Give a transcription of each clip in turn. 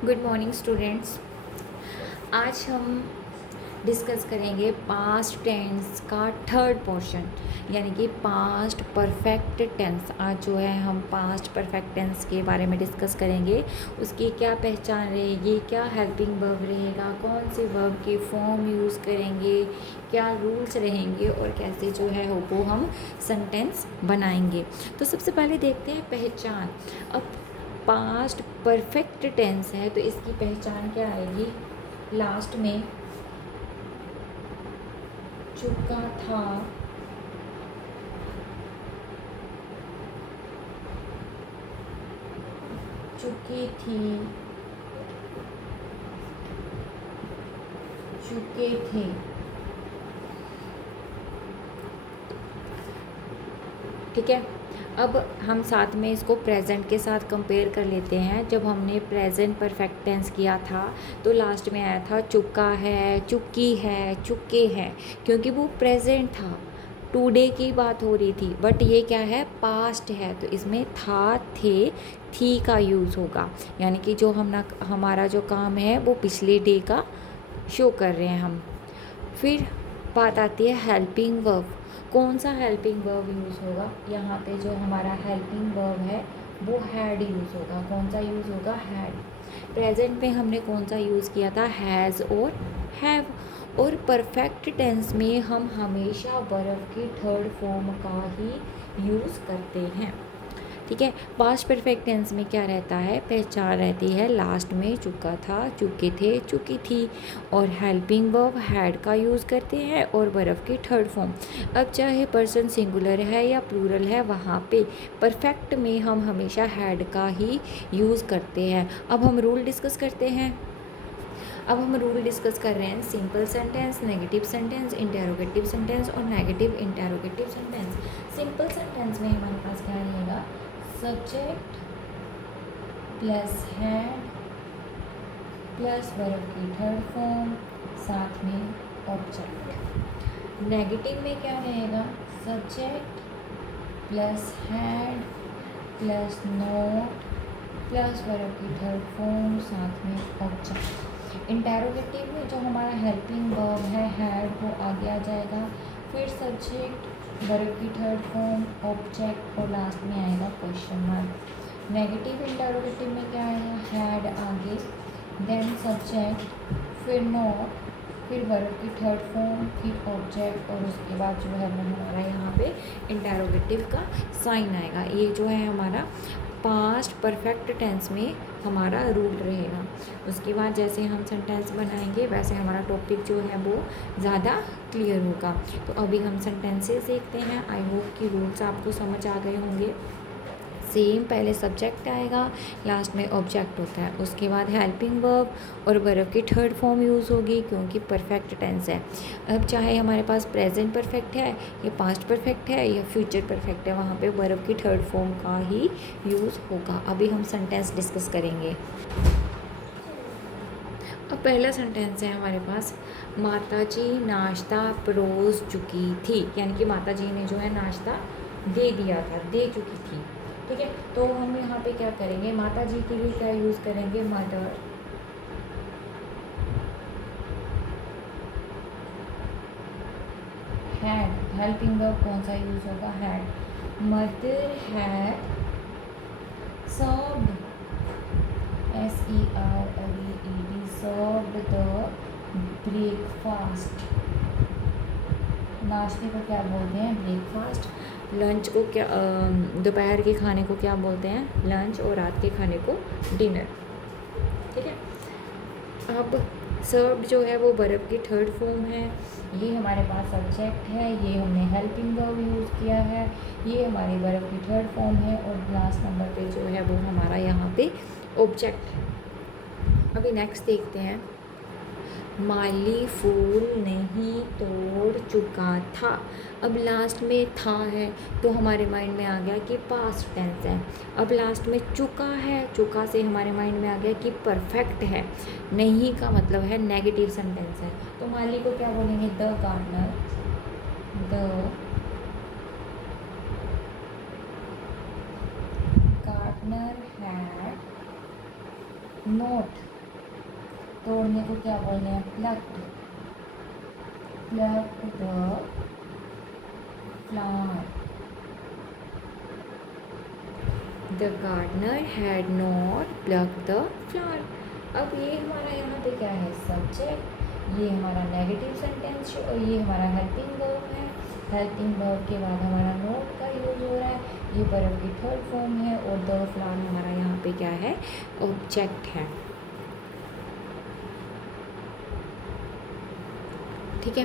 Good morning students. आज हम discuss करेंगे पास्ट टेंस का थर्ड पोर्शन, यानी कि पास्ट परफेक्ट टेंस। आज जो है हम पास्ट परफेक्ट टेंस के बारे में डिस्कस करेंगे। उसकी क्या पहचान रहेगी, क्या हेल्पिंग वर्ब रहेगा, कौन से वर्ब के फॉर्म यूज़ करेंगे, क्या रूल्स रहेंगे और कैसे जो है वो हम सेंटेंस बनाएंगे। तो सबसे पहले देखते हैं पहचान। अब पास्ट परफेक्ट टेंस है तो इसकी पहचान क्या आएगी? लास्ट में चुका था, चुकी थी, चुके थे। ठीक है। अब हम साथ में इसको प्रेजेंट के साथ कंपेयर कर लेते हैं। जब हमने प्रेजेंट परफेक्ट टेंस किया था तो लास्ट में आया था चुका है, चुकी है, चुके हैं, क्योंकि वो प्रेजेंट था, टुडे की बात हो रही थी। बट ये क्या है? पास्ट है, तो इसमें था, थे, थी का यूज़ होगा, यानी कि जो हमारा जो काम है वो पिछले डे का शो कर रहे हैं हम। फिर बात आती है हेल्पिंग वर्ब। कौन सा हेल्पिंग वर्ब यूज़ होगा? यहाँ पे जो हमारा हेल्पिंग वर्ब है वो हैड यूज़ होगा। कौन सा यूज़ होगा? हैड। प्रेजेंट में हमने कौन सा यूज़ किया था? हैज़ और हैव। और परफेक्ट टेंस में हम हमेशा वर्ब की थर्ड फॉर्म का ही यूज़ करते हैं। ठीक है। पास्ट परफेक्ट टेंस में क्या रहता है? पहचान रहती है लास्ट में चुका था, चुके थे, चुकी थी, और हेल्पिंग वर्ब हैड का यूज़ करते हैं और वर्ब की थर्ड फॉर्म। अब चाहे पर्सन सिंगुलर है या प्लूरल है, वहाँ पे परफेक्ट में हम हमेशा हैड का ही यूज़ करते हैं। अब हम रूल डिस्कस करते हैं। अब हम रूल डिस्कस कर रहे हैं simple sentence, negative sentence, interrogative sentence और negative interrogative sentence. Simple sentence में हमारे पास क्या रहेगा? Subject plus had plus verb की थर्ड फॉर्म, साथ में ऑब्जेक्ट। नेगेटिव में क्या रहेगा? Subject plus had plus not plus verb की थर्ड फॉर्म, साथ में ऑब्जेक्ट। इंटेरोगेटिव में जो हमारा हेल्पिंग वर्ब है हैड, वो आगे आ जाएगा, फिर सब्जेक्ट, वर्ब की थर्ड फॉर्म, ऑब्जेक्ट और लास्ट में आएगा क्वेश्चन मार्क। नेगेटिव इंटेरोगेटिव में क्या आएगा? हैड आगे, देन सब्जेक्ट, फिर नॉट, फिर वर्ब की थर्ड फॉर्म, फिर ऑब्जेक्ट और उसके बाद जो है वो हमारा यहाँ पे इंटेरोगेटिव का साइन आएगा। ये जो है हमारा पास्ट परफेक्ट टेंस में हमारा रूल रहेगा। उसके बाद जैसे हम सेंटेंस बनाएंगे वैसे हमारा टॉपिक जो है वो ज़्यादा क्लियर होगा। तो अभी हम सेंटेंसेस देखते हैं। आई होप कि रूल्स आपको समझ आ गए होंगे। सेम, पहले सब्जेक्ट आएगा, लास्ट में ऑब्जेक्ट होता है, उसके बाद हेल्पिंग वर्ब और वर्ब की थर्ड फॉर्म यूज़ होगी क्योंकि परफेक्ट टेंस है। अब चाहे हमारे पास प्रेजेंट परफेक्ट है या पास्ट परफेक्ट है या फ्यूचर परफेक्ट है, वहाँ पे वर्ब की थर्ड फॉर्म का ही यूज़ होगा। अभी हम सेंटेंस डिस्कस करेंगे। अब पहला सेंटेंस है हमारे पास, माताजी नाश्ता परोस चुकी थी, यानी कि माताजी ने जो है नाश्ता दे दिया था, दे चुकी थी। ठीक है। तो हम यहाँ पे क्या करेंगे? माताजी के लिए क्या यूज़ करेंगे? मदर। हैड, हेल्पिंग वर्ब कौन सा यूज़ होगा? Had. Mother had served, SERVED, served the breakfast. नाश्ते को क्या बोलते हैं? ब्रेकफास्ट। लंच को क्या, दोपहर के खाने को क्या बोलते हैं? लंच। और रात के खाने को डिनर। ठीक है। अब सर्व्ड जो है वो वर्ब की थर्ड फॉर्म है। ये हमारे पास सब्जेक्ट है, ये हमने हेल्पिंग वर्ब यूज़ किया है, ये हमारी वर्ब की थर्ड फॉर्म है और लास्ट नंबर पे जो है वो हमारा यहाँ पे ऑब्जेक्ट है। अभी नेक्स्ट देखते हैं। माली फूल नहीं तोड़ चुका था। अब लास्ट में था है तो हमारे माइंड में आ गया कि पास्ट टेंस है। अब लास्ट में चुका है, चुका से हमारे माइंड में आ गया कि परफेक्ट है। नहीं का मतलब है नेगेटिव सेंटेंस है। तो माली को क्या बोलेंगे? The gardener, the gardener had not, तोड़ने को क्या बोलते हैं? Plucked, plucked the flower, the gardener had not plucked the flower. अब ये हमारा यहाँ पे क्या है? सब्जेक्ट, ये हमारा नेगेटिव सेंटेंस और ये हमारा हेल्पिंग वर्ब है। हेल्पिंग वर्ब के बाद हमारा नोट का यूज हो रहा है, ये वर्ब की थर्ड फॉर्म है और द फ्लावर हमारा यहाँ पे क्या है? ऑब्जेक्ट है। ठीक है,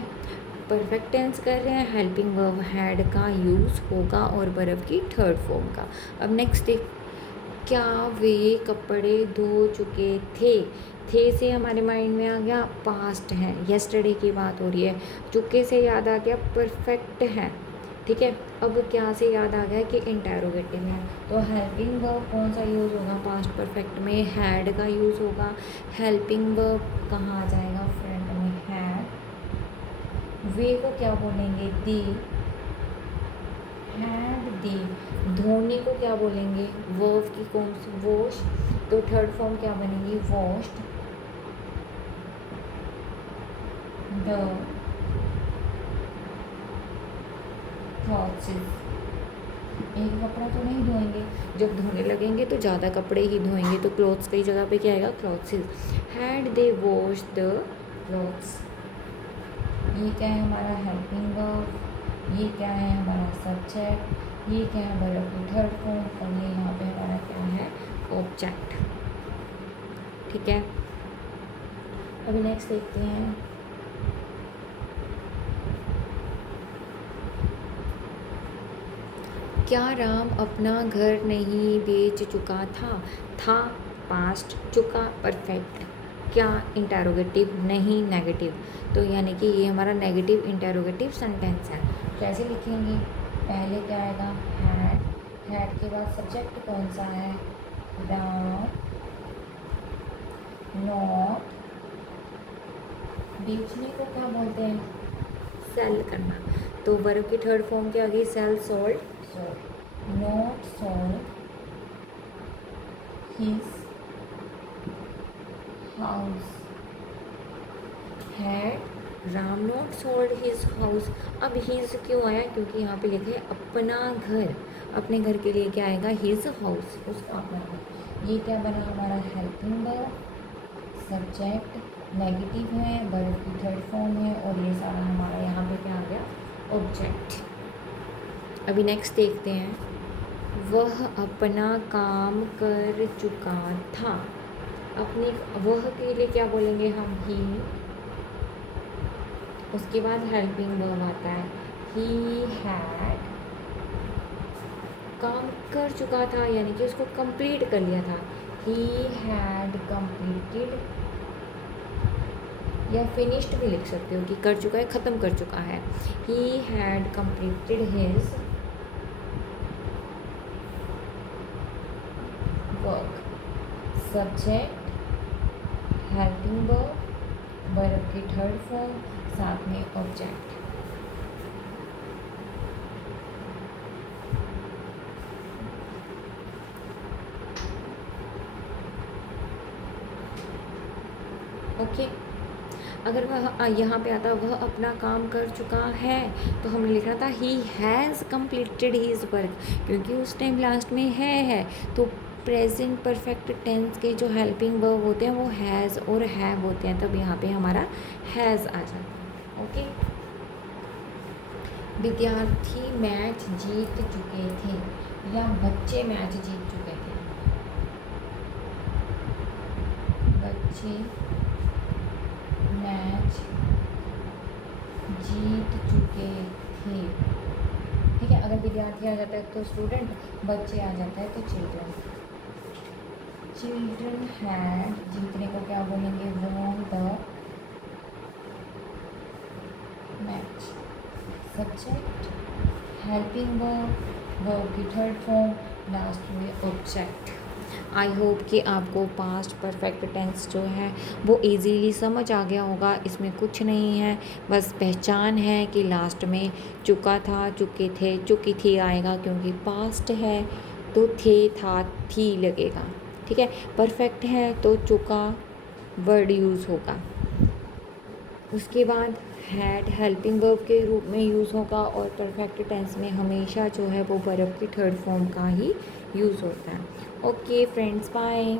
परफेक्ट टेंस कर रहे हैं, हेल्पिंग वर्ब हैड का यूज़ होगा और वर्ब की थर्ड फॉर्म का। अब नेक्स्ट देख, क्या वे कपड़े धो चुके थे से हमारे माइंड में आ गया पास्ट है, यस्टरडे की बात हो रही है। चुके से याद आ गया परफेक्ट है। ठीक है, अब क्या से याद आ गया कि इंटेरोगेटिव है, तो हेल्पिंग वर्ब कौन सा यूज़ होगा? पास्ट परफेक्ट में हैड का यूज़ होगा। हेल्पिंग वर्ब कहाँ आ जाएगा? फ्रंट में हैड। वे को क्या बोलेंगे? दी, हैड दी। धोने को क्या बोलेंगे? वर्ब की कौन सी? वॉश, तो थर्ड फॉर्म क्या बनेगी? Washed the clothes. एक कपड़ा तो नहीं धोएंगे, जब धोने लगेंगे तो ज़्यादा कपड़े ही धोएंगे, तो क्लॉथ्स की जगह पे क्या आएगा? Clothes. Had they wash the clothes. ये क्या है? हमारा हेल्पिंग वर्ब। ये क्या है? हमारा सब्जेक्ट। ये क्या है? वर्ब की थर्ड फॉर्म और ये यहाँ पे हमारा क्या है? ऑब्जेक्ट। ठीक है, अभी नेक्स्ट देखते हैं। क्या राम अपना घर नहीं बेच चुका था पास्ट, चुका परफेक्ट, क्या इंटेरोगेटिव, नहीं नेगेटिव, तो यानी कि ये हमारा नेगेटिव इंटेरोगेटिव सेंटेंस है। कैसे लिखेंगे? पहले क्या आएगा? हैड, हैड के बाद सब्जेक्ट कौन सा है? राम नॉट, बेचने को क्या बोलते हैं? सेल करना, तो वर्ब की थर्ड फॉर्म क्या आ गई? Sell, sold, sold. Not sold his house, had Ram not sold his house. अब हिज क्यों आया? क्योंकि यहाँ पे लिखे अपना घर, अपने घर के लिए क्या आएगा? हिज हाउस, उसका अपना घर। ये क्या बना? हमारा हेल्पिंग वर्ब, सब्जेक्ट नेगेटिव है, वर्ब की थर्ड फॉर्म है और ये सारा हमारा यहाँ पे क्या आ गया? ऑब्जेक्ट। अभी नेक्स्ट देखते हैं। वह अपना काम कर चुका था, अपने वह के लिए क्या बोलेंगे हम? ही। उसके बाद हेल्पिंग वर्ब आता है, ही हैड, काम कर चुका था यानी कि उसको कंप्लीट कर लिया था। ही हैड कंप्लीटेड, या फिनिश्ड भी लिख सकते हो कि कर चुका है, ख़त्म कर चुका है। He had completed his work. Subject helping verb, verb की थर्ड फॉर्म, साथ में ऑब्जेक्ट। ओके, अगर वह यहाँ पे आता वह अपना काम कर चुका है तो हमने लिखना था he has completed his work, क्योंकि उस टाइम लास्ट में है तो प्रेजेंट परफेक्ट टेंस के जो हेल्पिंग वर्ब होते हैं वो हैज़ और हैव होते हैं, तब यहाँ पे हमारा हैज़ आ जाता है। ओके, विद्यार्थी मैच जीत चुके थे या बच्चे मैच जीत चुके थे? बच्चे मैच जीत चुके थे। ठीक है, अगर विद्यार्थी आ जाता है तो स्टूडेंट, बच्चे आ जाता है तो चिल्ड्रन। चिल्ड्रन हैड, जीतने को क्या बोलेंगे? Won the match. Subject helping verb, verb की थर्ड फॉर्म, लास्ट में ऑब्जेक्ट। आई होप कि आपको पास्ट परफेक्ट टेंस जो है वो इजीली समझ आ गया होगा। इसमें कुछ नहीं है, बस पहचान है कि लास्ट में चुका था, चुके थे, चुकी थी आएगा, क्योंकि पास्ट है तो थे, था, थी लगेगा। ठीक। ठीक है। परफेक्ट है तो चुका वर्ड यूज़ होगा। उसके बाद हैड हेल्पिंग वर्ब के रूप में यूज़ होगा और परफेक्ट टेंस में हमेशा जो है वो वर्ब की थर्ड फॉर्म का ही यूज़ होता है। Okay friends, bye.